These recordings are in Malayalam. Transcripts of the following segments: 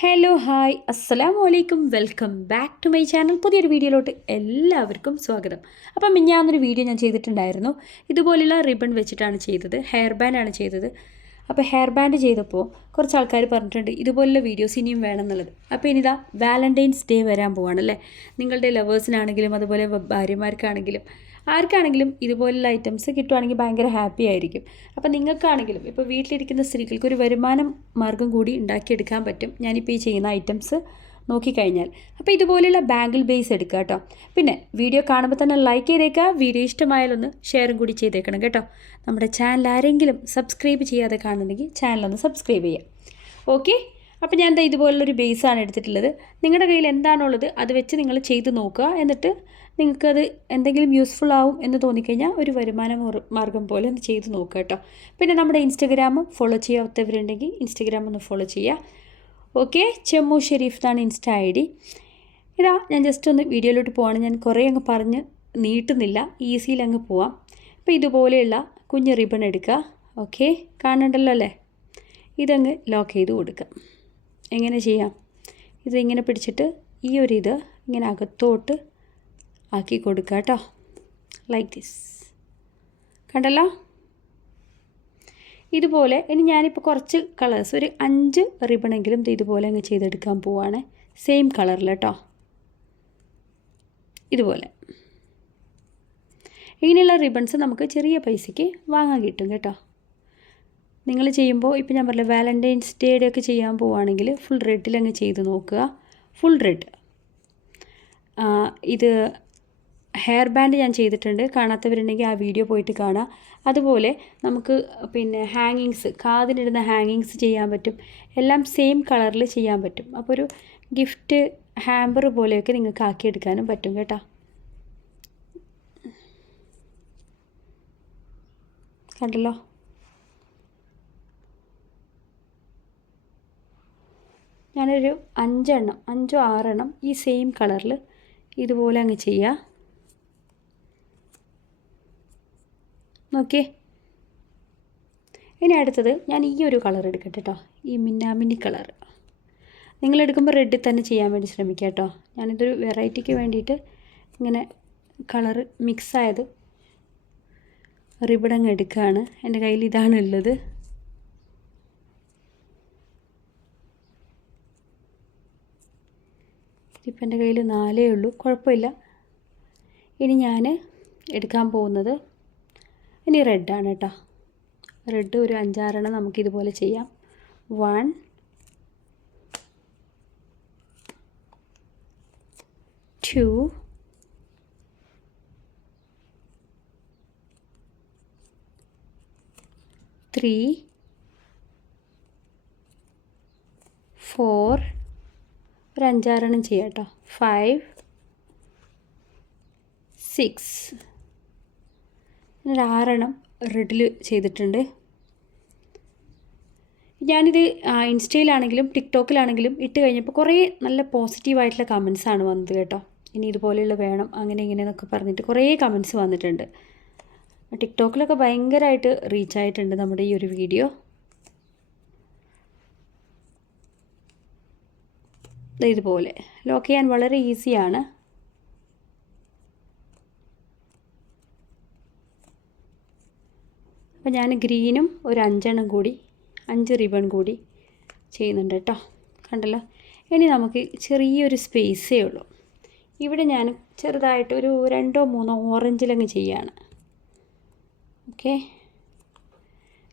ഹലോ ഹായ് അസ്സലാമു അലൈക്കും welcome back to my channel പുതിയൊരു വീഡിയോയിലോട്ട് എല്ലാവർക്കും സ്വാഗതം. അപ്പം മിഞ്ഞാന്നൊരു വീഡിയോ ഞാൻ ചെയ്തിട്ടുണ്ടായിരുന്നു. ഇതുപോലെയുള്ള റിബൺ വെച്ചിട്ടാണ് ചെയ്തത്. ഹെയർ ബാൻഡാണ് ചെയ്തത്. അപ്പോൾ ഹെയർ ബാൻഡ് ചെയ്തപ്പോൾ കുറച്ച് ആൾക്കാർ പറഞ്ഞിട്ടുണ്ട് ഇതുപോലുള്ള വീഡിയോസ് ഇനിയും വേണം എന്നുള്ളത് അപ്പോൾ ഇനിതാ വാലന്റൈൻസ് ഡേ വരാൻ പോവാണല്ലേ നിങ്ങളുടെ ലവേഴ്സിനാണെങ്കിലും അതുപോലെ ഭാര്യമാർക്കാണെങ്കിലും ആർക്കാണെങ്കിലും ഇതുപോലുള്ള ഐറ്റംസ് കിട്ടുവാണെങ്കിൽ ഭയങ്കര ഹാപ്പി ആയിരിക്കും. അപ്പോൾ നിങ്ങൾക്കാണെങ്കിലും ഇപ്പോൾ വീട്ടിലിരിക്കുന്ന സ്ത്രീകൾക്ക് ഒരു വരുമാനം മാർഗം കൂടി ഉണ്ടാക്കിയെടുക്കാൻ പറ്റും. ഞാനിപ്പോൾ ഈ ചെയ്യുന്ന ഐറ്റംസ് നോക്കിക്കഴിഞ്ഞാൽ. അപ്പോൾ ഇതുപോലെയുള്ള ബാങ്കിൾ ബേസ് എടുക്കുക കേട്ടോ. പിന്നെ വീഡിയോ കാണുമ്പോൾ തന്നെ ലൈക്ക് ചെയ്തേക്കുക. വീഡിയോ ഇഷ്ടമായാലൊന്ന് ഷെയറും കൂടി ചെയ്തേക്കണം കേട്ടോ. നമ്മുടെ ചാനൽ ആരെങ്കിലും സബ്സ്ക്രൈബ് ചെയ്യാതെ കാണുന്നുണ്ടെങ്കിൽ ചാനലൊന്ന് സബ്സ്ക്രൈബ് ചെയ്യുക. ഓക്കെ അപ്പോൾ ഞാൻ എന്താ ഇതുപോലുള്ളൊരു ബേസാണ് എടുത്തിട്ടുള്ളത്. നിങ്ങളുടെ കയ്യിൽ എന്താണുള്ളത്? അത് വെച്ച് നിങ്ങൾ ചെയ്ത് നോക്കുക. എന്നിട്ട് നിങ്ങൾക്കത് എന്തെങ്കിലും യൂസ്ഫുൾ ആവും എന്ന് തോന്നിക്കഴിഞ്ഞാൽ ഒരു വരുമാന മാർഗം പോലെ ഒന്ന് ചെയ്ത് നോക്കുക കേട്ടോ. പിന്നെ നമ്മുടെ ഇൻസ്റ്റഗ്രാം ഫോളോ ചെയ്യാത്തവരുണ്ടെങ്കിൽ ഇൻസ്റ്റഗ്രാം ഒന്ന് ഫോളോ ചെയ്യുക. ഓക്കെ ചെമ്മു ഷെരീഫ് എന്നാണ് ഇൻസ്റ്റ ഐ ഡി ഇതാ ഞാൻ ജസ്റ്റ് ഒന്ന് വീഡിയോയിലോട്ട് പോവാണ്. ഞാൻ കുറേ അങ്ങ് പറഞ്ഞ് നീട്ടുന്നില്ല. ഈസിയിൽ അങ്ങ് പോവാം. അപ്പോൾ ഇതുപോലെയുള്ള കുഞ്ഞ് റിബൺ എടുക്കുക. ഓക്കെ കാണണ്ടല്ലോ അല്ലേ? ഇതങ്ങ് ലോക്ക് ചെയ്ത് കൊടുക്കുക. എങ്ങനെ ചെയ്യാം? ഇതിങ്ങനെ പിടിച്ചിട്ട് ഈ ഒരു ഇത് ഇങ്ങനെ അകത്തോട്ട് ആക്കി കൊടുക്കുക കേട്ടോ. ലൈക്ക് ദിസ് കണ്ടല്ലോ? ഇതുപോലെ ഇനി ഞാനിപ്പോൾ കുറച്ച് കളേഴ്സ് ഒരു അഞ്ച് റിബണെങ്കിലും ഇത് ഇതുപോലെ അങ്ങ് ചെയ്തെടുക്കാൻ പോവാണ്. സെയിം കളറിൽ കേട്ടോ. ഇതുപോലെ. ഇങ്ങനെയുള്ള റിബൺസ് നമുക്ക് ചെറിയ പൈസയ്ക്ക് വാങ്ങാൻ കിട്ടും കേട്ടോ. നിങ്ങൾ ചെയ്യുമ്പോൾ ഇപ്പോൾ ഞാൻ പറഞ്ഞില്ല വാലന്റൈൻസ് ഡേയുടെ ഒക്കെ ചെയ്യാൻ പോവുകയാണെങ്കിൽ ഫുൾ റെഡിൽ അങ്ങ് ചെയ്ത് നോക്കുക. ഫുൾ റെഡ് ഇത് ഹെയർ ബാൻഡ് ഞാൻ ചെയ്തിട്ടുണ്ട്. കാണാത്തവരുണ്ടെങ്കിൽ ആ വീഡിയോ പോയിട്ട് കാണാം. അതുപോലെ നമുക്ക് പിന്നെ ഹാങ്ങിങ്സ് കാതിനിടുന്ന ഹാങ്ങിങ്സ് ചെയ്യാൻ പറ്റും. എല്ലാം സെയിം കളറിൽ ചെയ്യാൻ പറ്റും. അപ്പോൾ ഒരു ഗിഫ്റ്റ് ഹാമ്പർ പോലെയൊക്കെ നിങ്ങൾക്ക് ആക്കിയെടുക്കാനും പറ്റും കേട്ടോ. കണ്ടല്ലോ? ഞാനൊരു അഞ്ചെണ്ണം അഞ്ചോ ആറെണ്ണം ഈ സെയിം കളറിൽ ഇതുപോലെ അങ്ങ് ചെയ്യുക നോക്കിയേ. ഇനി അടുത്തത് ഞാൻ ഈ ഒരു കളർ എടുക്കട്ടെ കേട്ടോ. ഈ മിന്നാമിന്നി കളർ. നിങ്ങളെടുക്കുമ്പോൾ റെഡിൽ തന്നെ ചെയ്യാൻ വേണ്ടി ശ്രമിക്കുക കേട്ടോ. ഞാനിതൊരു വെറൈറ്റിക്ക് വേണ്ടിയിട്ട് ഇങ്ങനെ കളറ് മിക്സായത് റിബണങ്ങ് എടുക്കുകയാണ്. എന്റെ കയ്യിൽ ഇതാണ് ഉള്ളത്. ഇപ്പം എന്റെ കയ്യിൽ നാലേ ഉള്ളൂ. കുഴപ്പമില്ല. ഇനി ഞാൻ എടുക്കാൻ പോകുന്നത് ഇനി റെഡാണ് കേട്ടോ റെഡ് ഒരു അഞ്ചാറെണ്ണം നമുക്കിതുപോലെ ചെയ്യാം. വൺ ടു ത്രീ ഫോർ ഒരു അഞ്ചാറെണ്ണം ചെയ്യാം കേട്ടോ ഫൈവ് സിക്സ് ഒരു ആറെണ്ണം റെഡിൽ ചെയ്തിട്ടുണ്ട്. ഞാനിത് ഇൻസ്റ്റയിലാണെങ്കിലും ടിക്ടോക്കിലാണെങ്കിലും ഇട്ട് കഴിഞ്ഞപ്പോൾ കുറേ നല്ല പോസിറ്റീവായിട്ടുള്ള കമൻസ് ആണ് വന്നത് കേട്ടോ. ഇനി ഇതുപോലെയുള്ള വേണം അങ്ങനെ ഇങ്ങനെ എന്നൊക്കെ പറഞ്ഞിട്ട് കുറേ കമൻസ് വന്നിട്ടുണ്ട്. ടിക്ടോക്കിലൊക്കെ ഭയങ്കരമായിട്ട് റീച്ച് ആയിട്ടുണ്ട് നമ്മുടെ ഈ ഒരു വീഡിയോ ഇതുപോലെ. ലോക്ക് ചെയ്യാൻ വളരെ ഈസിയാണ് അപ്പോൾ ഞാൻ ഗ്രീനും ഒരു അഞ്ചെണ്ണം കൂടി അഞ്ച് റിബൺ കൂടി ചെയ്യുന്നുണ്ട് കേട്ടോ. കണ്ടല്ലോ? ഇനി നമുക്ക് ചെറിയൊരു സ്പേസേ ഉള്ളൂ. ഇവിടെ ഞാൻ ചെറുതായിട്ട് ഒരു രണ്ടോ മൂന്നോ ഓറഞ്ചിലങ്ങ് ചെയ്യാണ്. ഓക്കെ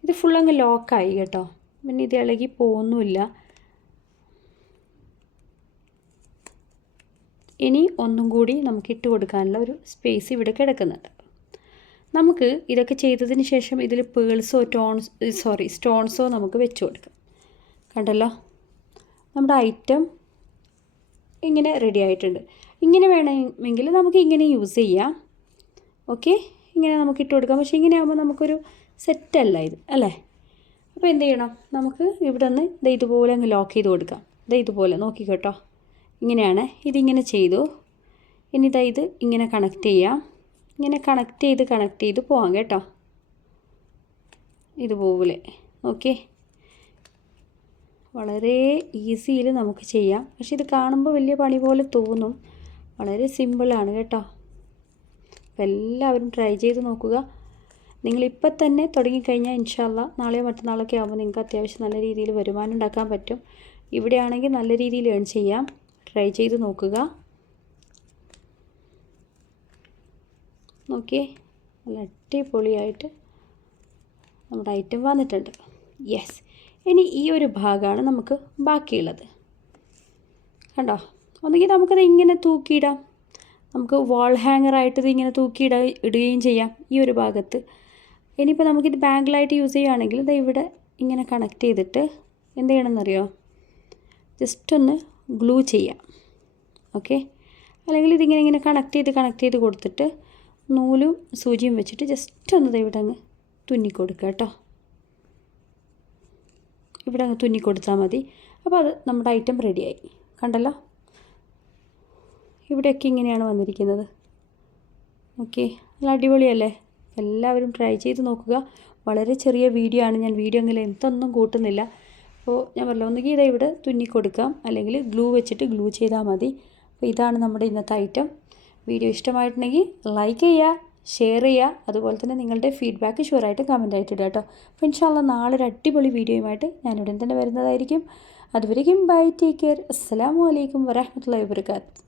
ഇത് ഫുള്ളങ്ങ് ലോക്കായി കേട്ടോ. പിന്നെ ഇത് ഇളകി പോകുന്നുമില്ല ഇനി ഒന്നും കൂടി നമുക്ക് ഇട്ട് കൊടുക്കാനുള്ള ഒരു സ്പേസ് ഇവിടെ കിടക്കുന്നുണ്ട്. നമുക്ക് ഇതൊക്കെ ചെയ്തതിന് ശേഷം ഇതിൽ പേൾസോ ടോൺസ് സോറി സ്റ്റോൺസോ നമുക്ക് വെച്ച് കൊടുക്കാം. കണ്ടല്ലോ? നമ്മുടെ ഐറ്റം ഇങ്ങനെ റെഡി ആയിട്ടുണ്ട്. ഇങ്ങനെ വേണമെങ്കിൽ നമുക്ക് ഇങ്ങനെ യൂസ് ചെയ്യാം. ഓക്കെ ഇങ്ങനെ നമുക്ക് ഇട്ട് കൊടുക്കാം. പക്ഷേ ഇങ്ങനെ ആകുമ്പോൾ നമുക്കൊരു സെറ്റല്ല ഇത് അല്ലേ? അപ്പോൾ എന്ത് ചെയ്യണം? നമുക്ക് ഇവിടെ നിന്ന് ഇത് ഇതുപോലെ അങ്ങ് ലോക്ക് ചെയ്ത് കൊടുക്കാം. ഇത് ഇതുപോലെ നോക്കി കേട്ടോ. ഇങ്ങനെയാണ് ഇതിങ്ങനെ ചെയ്തു. ഇനി ഇതാ ഇത് ഇങ്ങനെ കണക്ട് ചെയ്യാം. ഇങ്ങനെ കണക്ട് ചെയ്ത് കണക്ട് ചെയ്ത് പോവാം കേട്ടോ. ഇത് പോകില്ലേ ഓക്കെ വളരെ ഈസിയിൽ നമുക്ക് ചെയ്യാം. പക്ഷെ ഇത് കാണുമ്പോൾ വലിയ പണി പോലെ തോന്നും. വളരെ സിമ്പിളാണ് കേട്ടോ. അപ്പോൾ എല്ലാവരും ട്രൈ ചെയ്ത് നോക്കുക. നിങ്ങളിപ്പോൾ തന്നെ തുടങ്ങിക്കഴിഞ്ഞാൽ ഇൻഷാല്ല നാളെയോ മറ്റന്നാളൊക്കെ ആകുമ്പോൾ നിങ്ങൾക്ക് അത്യാവശ്യം നല്ല രീതിയിൽ വരുമാനം ഉണ്ടാക്കാൻ പറ്റും. ഇവിടെയാണെങ്കിൽ നല്ല രീതിയിൽ ഏൺ ചെയ്യാം. ട്രൈ ചെയ്ത് നോക്കുക. നോക്കിയേ. നല്ല അടിപൊളിയായിട്ട് നമ്മുടെ ഐറ്റം വന്നിട്ടുണ്ട്. യെസ് ഇനി ഈ ഒരു ഭാഗമാണ് നമുക്ക് ബാക്കിയുള്ളത്. കണ്ടോ? ഒന്നുകിൽ നമുക്കത് ഇങ്ങനെ തൂക്കിയിടാം. നമുക്ക് വാൾ ഹാങ്ങറായിട്ട് ഇത് ഇങ്ങനെ തൂക്കിയിട ഇടുകയും ചെയ്യാം ഈ ഒരു ഭാഗത്ത്. ഇനിയിപ്പോൾ നമുക്കിത് ബാങ്കിലായിട്ട് യൂസ് ചെയ്യുകയാണെങ്കിൽ ഇത് ഇവിടെ ഇങ്ങനെ കണക്ട് ചെയ്തിട്ട് എന്ത് ചെയ്യണമെന്നറിയോ? ജസ്റ്റ് ഒന്ന് ഗ്ലൂ ചെയ്യാം. ഓക്കെ അല്ലെങ്കിൽ ഇതിങ്ങനെ ഇങ്ങനെ കണക്ട് ചെയ്ത് കണക്ട് ചെയ്ത് കൊടുത്തിട്ട് നൂലും സൂചിയും വെച്ചിട്ട് ജസ്റ്റ് ഒന്ന് ഇവിടെ അങ്ങ് തുന്നിക്കൊടുക്കുക കേട്ടോ. ഇവിടെ അങ്ങ് തുന്നി കൊടുത്താൽ മതി. അപ്പോൾ അത് നമ്മുടെ ഐറ്റം റെഡിയായി കണ്ടല്ലോ? ഇവിടെയൊക്കെ ഇങ്ങനെയാണ് വന്നിരിക്കുന്നത്. ഓക്കെ നല്ല അടിപൊളിയല്ലേ? എല്ലാവരും ട്രൈ ചെയ്ത് നോക്കുക. വളരെ ചെറിയ വീഡിയോ ആണ്. ഞാൻ വീഡിയോ അങ്ങനെ എന്തൊന്നും കൂട്ടുന്നില്ല. അപ്പോൾ ഞാൻ പറഞ്ഞില്ല ഒന്നുകിൽ ഇതാ ഇവിടെ തുന്നിക്കൊടുക്കാം. അല്ലെങ്കിൽ ഗ്ലൂ വെച്ചിട്ട് ഗ്ലൂ ചെയ്താൽ മതി. അപ്പോൾ ഇതാണ് നമ്മുടെ ഇന്നത്തെ ഐറ്റം വീഡിയോ ഇഷ്ടമായിട്ടുണ്ടെങ്കിൽ ലൈക്ക് ചെയ്യുക ഷെയർ ചെയ്യുക. അതുപോലെ തന്നെ നിങ്ങളുടെ ഫീഡ്ബാക്ക് ഷുവറായിട്ട് കമന്റ് ആയിട്ട് ഇടുക കേട്ടോ അപ്പോൾ ഇൻഷാല്ല നാളെ ഒരു അടിപൊളി വീഡിയോയുമായിട്ട് ഞാൻ ഉടൻ തന്നെ വരുന്നതായിരിക്കും. അതുവരേക്കും ബൈ ടേക്ക് കെയർ അസ്സാം വലൈക്കും വരഹമുല്ലാ വാബർക്കാത്തു